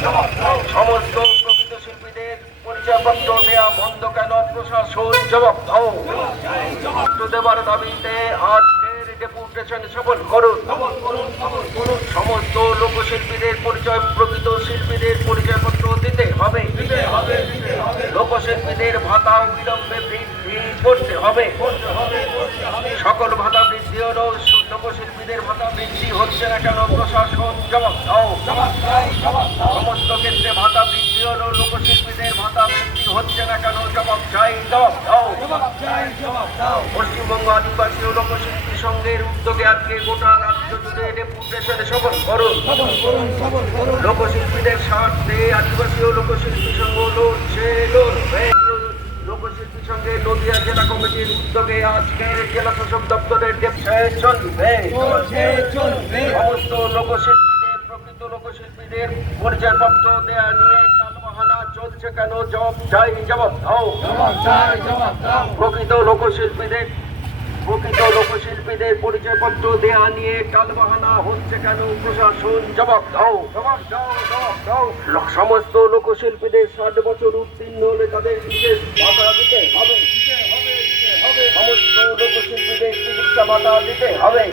সমস্ত প্রকৃত শিল্পীদের পরিচয়পত্র দেয়া বন্ধ কেন? প্রশাসন জবাব দাও। দেবার দাবিতে আজকের ডেপুটেশন সফল করুন। সমস্ত লোকশিল্পীদের পরিচয়, প্রকৃত শিল্পীদের পরিচয়পত্র দিতে হবে। লোকশিল্পীদের ভাতা অবিলম্বে বৃদ্ধি করতে হবে। সকল ভাতা বৃদ্ধি হলো, লোকশিল্পীদের ভাতা বৃদ্ধি হচ্ছে না কেন? প্রশাসন জবাব দাও। সমস্ত ক্ষেত্রে ভাতা বৃদ্ধি হলো, লোকশিল্পীদের ভাতা বৃদ্ধি হচ্ছে না কেন? জবাব চাই, জবাব দাও। পশ্চিমবঙ্গ আদিবাসী ও লোকশিল্পী সংঘের উদ্যোগে আজকে গোটা রাজ্য জুড়ে ডেপুটেশনে সফল করুন। লোকশিল্পীদের স্বার্থে আদিবাসী ও লোকশিল্পী সংঘ লড়বে। লোকশিল্পী সংঘে নদিয়া জেলা কমিটির উদ্যোগে আজকের জেলা শাসক দপ্তরের চলবে। সমস্ত লোকশিল্পীদের, প্রকৃত লোকশিল্পীদের পরিচয়পত্র দেয়া নিয়ে টালবাহানা চলছে কেন? জবাব চাই, জবাব দাও। প্রকৃত লোকশিল্পীদের পরিচয়পত্র দেয়া নিয়ে টালবাহানা হচ্ছে কেন? প্রশাসন জবাব দাও। সমস্ত লোকশিল্পীদের 60 বছর উত্তীর্ণ হলে তাদের বিশেষ ভাতা দিতে হবে। সমস্ত লোকশিল্পীদের চিকিৎসা ভাতা দিতে হবে।